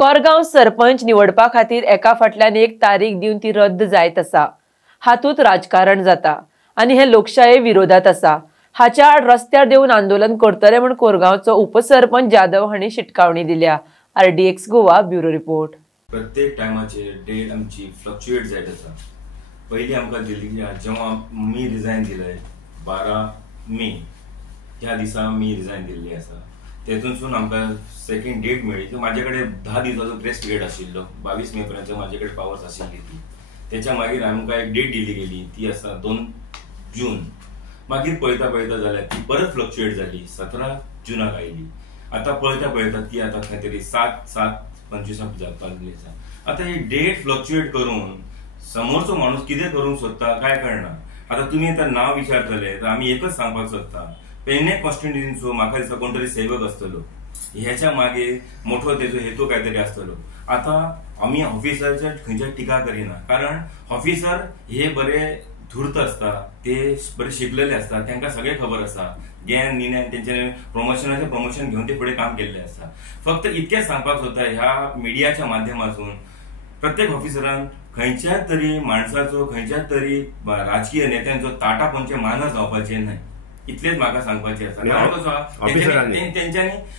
कोरगांव सरपंच निवडपा खातीर एका फाटल्यान एक तारीख दिवन ती रद्द जायत आसा। हातूंत राजकारण जाता आनी हे लोकशाये विरोधात आसा। हाच्या आड रस्त्यार देऊन आंदोलन करतले म्हण कोरगांवचो उपसरपंच जाधव हांणी शिटकावणी दिल्या। RDX Goa bureau report. प्रत्येक टायमाचेर डेट आमची फ्लक्च्युएट जायत आसा। पयली आमकां दिल्ली जेव्हा मी रिजायन दिले 12 मे ह्या दिसा मी रिजायन दिल्ली आसा। तेतूनसून आमकां सेकंड डेट मेळ्ळी की माझे कडेन 10 दिसाचो ग्रेस पिरियड आशिल्लो। 22 मे पर्यंत माझे कडेन पावर्स आशिल्ली ती। त्याच्या मागीर आमकां एक डेट दिली गेली ती आसा 2 जून। मागीर पळयता जाल्यार ती परत फ्लक्च्युएट जाली 17 जूनाक आयली। आता पळयता ती आता खंय तरी 7/7/25 जावपाक लागली आसा। आता ही डेट फ्लक्च्युएट करून समोरचो माणूस कितें करूंक सोदता काय कळना। आता तुम्ही आता नाव विचारतले तर आम्ही एकच सांगपाक सोदता, पेडणे कॉन्स्टिट्युएन्सीचो म्हाका दिसता कोण तरी सेवक आसतलो। ह्याच्या मागे मोठो तेजो हेतू काहीतरी आसतलो। आता आम्ही ऑफिसरच्या खंयच्या टिका करिना, कारण ऑफिसर हे बरे धूर्त असता, ते बरे शिकलेले असतात, त्यांना सगळे खबर आसा। ज्ञान निन्यान त्यांचे प्रमोशन घेऊन ते पुढे काम केलेले असता। फक्त इतकेच सांगपाक सोदता ह्या मीडियाच्या माध्यमातून प्रत्येक ऑफिसरान खंयच्या तरी माणसाचो खंयच्या तरी राजकीय नेत्यांचो ताटापणचे मानस जावपाचे न्हय, इतलेच म्हाका सांगपाचे आसा।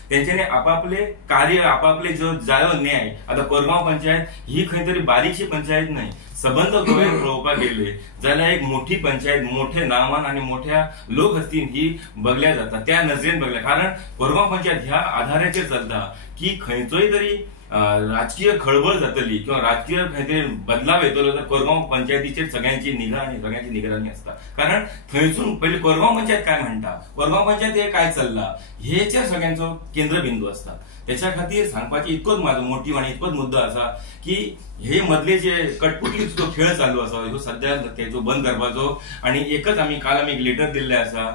तेंच्यांनी आपापले कार्य आपापले जो जायो न्याय, आता कोरगांव पंचायत ही खंय तरी बारीकशी पंचायत न्हय, सबंद गोंयांत पळोवपाक गेले जाल्यार एक मोठी पंचायत, मोठे नामान आणि मोठ्या लोक हस्तीन ही बगल्या जाता, त्या नजरेन बगल्या। कारण कोरगांव पंचायत ह्या आधाराचेर चलता की खंयचोय तरी राजकीय खळबळ जातली किंवा राजकीय खंय तरी बदलाव येतलो तर कोरगांव पंचायतीचेर सगळ्यांची निगा आणि सगळ्यांची निगराणी असता। कारण थंयसून पहिले कोरगांव पंचायत काय म्हणटा, कोरगांव पंचायत हे काय चल्ला, हेचेर सगळ्यांचो केंद्रबिंदू असता। त्याच्या खातीर सांगपाची इतकोच माझो मोटीव आणि इतकोच मुद्दो आसा की हे मधले जे कटपुतलीचो खेळ चालू आसा ह्यो सध्या तेजो बंद करपाचो। आणि एकच काल आमी एक लेटर दिल्ले आसा,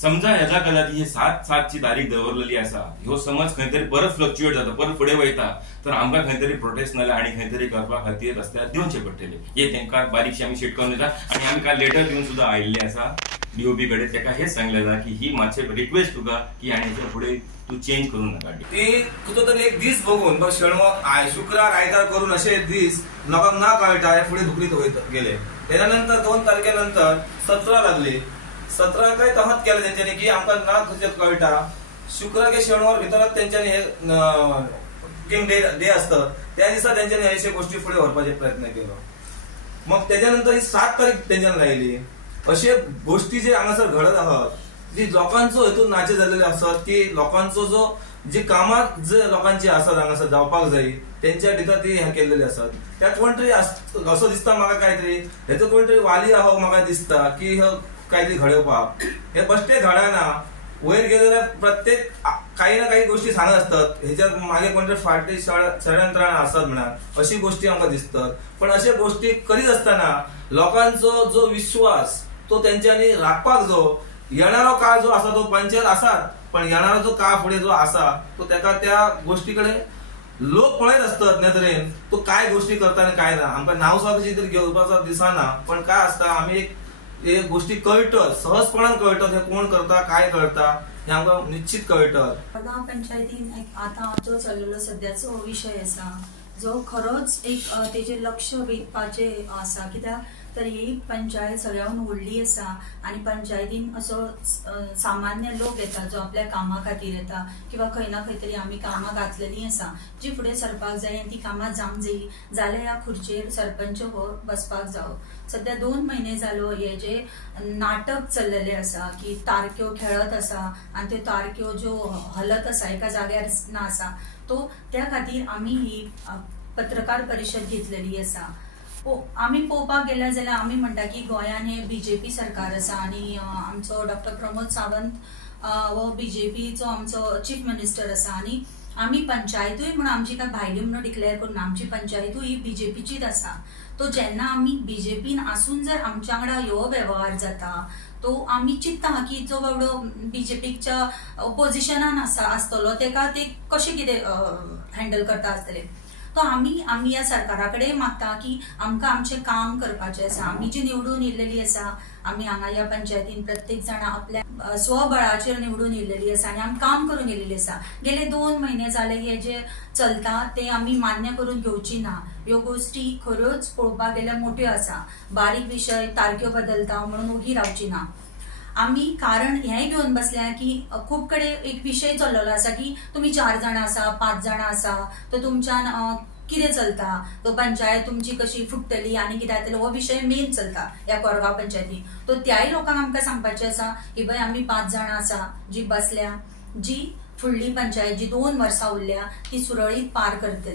समजा ह्याचा कदाचित हे 7/7 ची तारीख दवरलेली आसा, ह्यो समज खंय तरी परत फ्लक्च्युएट जाता, परत फुडें वयता, तर आमकां खंय तरी प्रोटेस्ट नाल्यार आणि खंय तरी करपा खातीर रस्त्यार देवचे पडटले। हे तेंकां बारीकशी आमी शिटकावन दिता आणि आमी काल लेटर दिवन सुद्धा आयिल्ले आसा DOP कडेन। तेका हेच सांगले जाता की ही मातशे रिक्वेस्ट तुका की आनी हेच्या फुडें तू चेंज करू नका। ती कुठं तरी एक दीस बघून बघ शेणवो शुक्रार आयतार करून असे दीस लोकांक ना कळटा, फुडें धुकलीत गेले। त्यानंतर 2 तारखेनंतर 17 लागली। 17 काय तहत केलं त्यांच्यानी की आमकां ना खंयचे कळटा, शुक्रार के शेणवार भितरच त्यांच्यानी हे किंग डे असतं, त्या दिसा त्यांच्यानी अशा गोष्टी पुढे व्हरपाचे प्रयत्न केलो। मग त्याच्यानंतर ही 7 तारीख त्यांच्यानी लायली। अशे गोष्टी जे हांगासर घडत आहात, जी लोकांचो हेतून नाचे जाल्ले आसत की लोकांचो जो जी कामां जे लोकांची आसत हांगासर जावपाक जाय त्यांच्या भितर ती हे केलेली असत। त्या कोण तरी असो दिसता म्हाका काय तरी हेचो कोण तरी वाली आहो म्हाका दिसता की काहीतरी घडवपाक हे बश्टे घडना। वयर गेले जाल्यार प्रत्येक काही ना काही गोष्टी सांगत असतात, ह्याच्या मागे कोणतरी फाटी षडयंत्रणा असतात म्हणून अशी गोष्टी आमकां दिसतात। पण अशा गोष्टी करीत असताना लोकांचो जो विश्वास तो त्यांच्यानी राखपाक जो येणारो काळ जो आसा तो पंचायत आसात, पण येणारो जो काळ फुडें जो आसा तो त्याका त्या गोष्टीकडे लोक पळयत असतात नदरेन तो काय गोष्टी करता आणि काय ना। आमकां नाव सुद्धा तरी घेवपाचो दिसना, पण काय असता आम्ही एक गोष्टी कळटत, सहजपणान कळटत हे कोण करता काय करता हे आमकां निश्चित कळटत। कोरगांव पंचायतीन आता जो चल्लेलो सध्याचो विषय आसा जो खरोच एक तेजेर लक्ष वेधपाचे आसा, कित्याक तर ही पंचायत सगळ्याहून व्हडली आसा आणि पंचायतीन असो सामान्य लोक येता जो आपल्या कामा खातीर येता किंवा खंय ना खंय तरी आमी कामां घातलेली आसा जी फुडें सरपाक जाय आनी ती कामां जावंक जायी जाल्यार ह्या खुर्चेर सरपंच हो बसपाक जावो। सध्या 2 महिने जालो हे जे नाटक चल्लेले आसा की तारक्यो खेळत आसा आणि त्यो तारक्यो ज्यो हलत आसा एका जाग्यार ना आसा, तो त्या खातीर आमी ही पत्रकार परिशद घेतलेली आसा। आमी पळोवपाक गेल्यार जाल्यार आमी म्हणटा की गोंयान हे BJP सरकार आसा आणि आमचो डॉक्टर प्रमोद सावंत हो BJPचो आमचो चीफ मिनिस्टर आसा आणि आमी पंचायतूय म्हणून आमची काय भायली म्हणून डिक्लेअर करून आमची पंचायतूय ही BJPचीच आसा। तो जेन्ना आमी BJPन आसून जर आमच्या वांगडा ह्यो वेव्हार जाता तो आमी चित्ता की जो बाबडो BJPच्या ऑपोजिशनान आसतलो तेका ते कशें कितें हँडल करता आसतले। तो आम्ही या सरकारा कडेन मागता की आमकां आमचें काम करपाचें आसा. आमी जी निवडून येयल्लेली आसा, आमी हांगा ह्या पंचायतीन प्रत्येक जाणा आपल्या स्वबळाचेर निवडून येयल्लेली आसा आनी आमी काम करून येयलेली आसा. गेले 2 महिने जाले हे जे चलता ते आमी मान्य करून घेवची ना. ह्यो गोष्टी खऱ्योच पळोवपाक गेल्यार मोठ्यो आसा. बारीक विशय तारख्यो बदलता म्हणून उगी रावची ना. आमी कारण हेंय घेवन बसल्या की खूब कडेन एक विशय चल्लेलो आसा की तुमी 4 जाणां आसा, 5 जाणां आसा, तो तुमच्यान कितें चलता, तो पंचायत तुमची कशी फुट्टली आनी कितें जातलें हो विशय मेन चलता ह्या कोरगांव पंचायतीन. तो त्याय लोकांक आमकां सांगपाचें आसा की बाय आमी 5 जाणां आसा जी बसल्या, जी फुडली पंचायत जी 2 वर्सां उरल्या ती सुरळीत पार करतली.